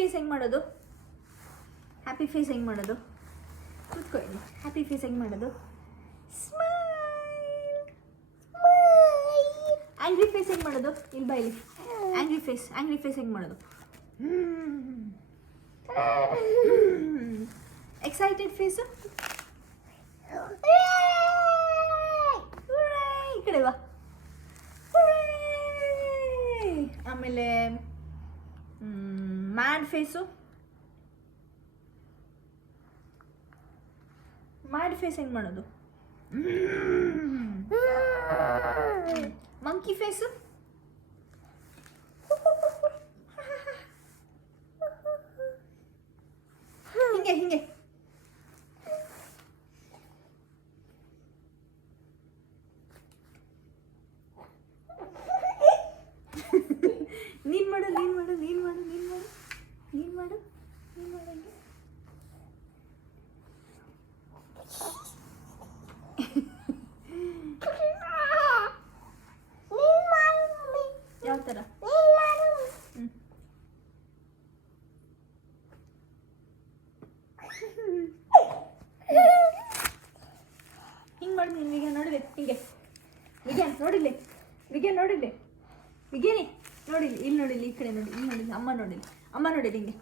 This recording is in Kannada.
ಫೇಸ್ ಹೆಂಗೆ ಮಾಡೋದು? ಹ್ಯಾಪಿ ಫೇಸ್ ಹೆಂಗೆ ಮಾಡೋದು? ಕೂತ್ಕೊಳ್ಳಿ. ಹ್ಯಾಪಿ ಫೇಸ್ ಹೆಂಗೆ ಮಾಡೋದು? ಸ್ಮೈಲ್. ಆ್ಯಂಗ್ರಿ ಫೇಸ್ ಹೆಂಗೆ ಮಾಡೋದು? ಇಲ್ಲಿ ಬಾ ಇಲ್ಲಿ. ಆ್ಯಂಗ್ರಿ ಫೇಸ್ ಹೆಂಗೆ ಮಾಡೋದು? Excited face? ಈ ಕಡೆ ಬಾ. ಆಮೇಲೆ ಮ್ಯಾಡ್ ಫೇಸು. ಮ್ಯಾಡ್ ಫೇಸ್ ಹೆಂಗೆ ಮಾಡೋದು? Monkey face? ಹಿಂಗೆ ಹಿಂಗೆ. ನೀನು ಮಾಡು ಹಿಂಗೆ. ಯಾವ ಥರ? ಹಿಂಗೆ ಮಾಡಿ ನೀನು. ವಿಜ್ಞಾನ್ ನೋಡಿದೆ ಹಿಂಗೆ. ವಿಜ್ಞಾನ್ ನೋಡಿಲ್ಲ. ವಿಜ್ಞಾನಿ ನೋಡಿಲ್ಲ. ಇಲ್ಲಿ ನೋಡಿಲ್ಲ. ಈ ಕಡೆ ನೋಡಿ. ಇಲ್ಲಿ ನೋಡಿಲ್ಲ. ಅಮ್ಮ ನೋಡಿಲ್ಲ ಹಿಂಗೆ.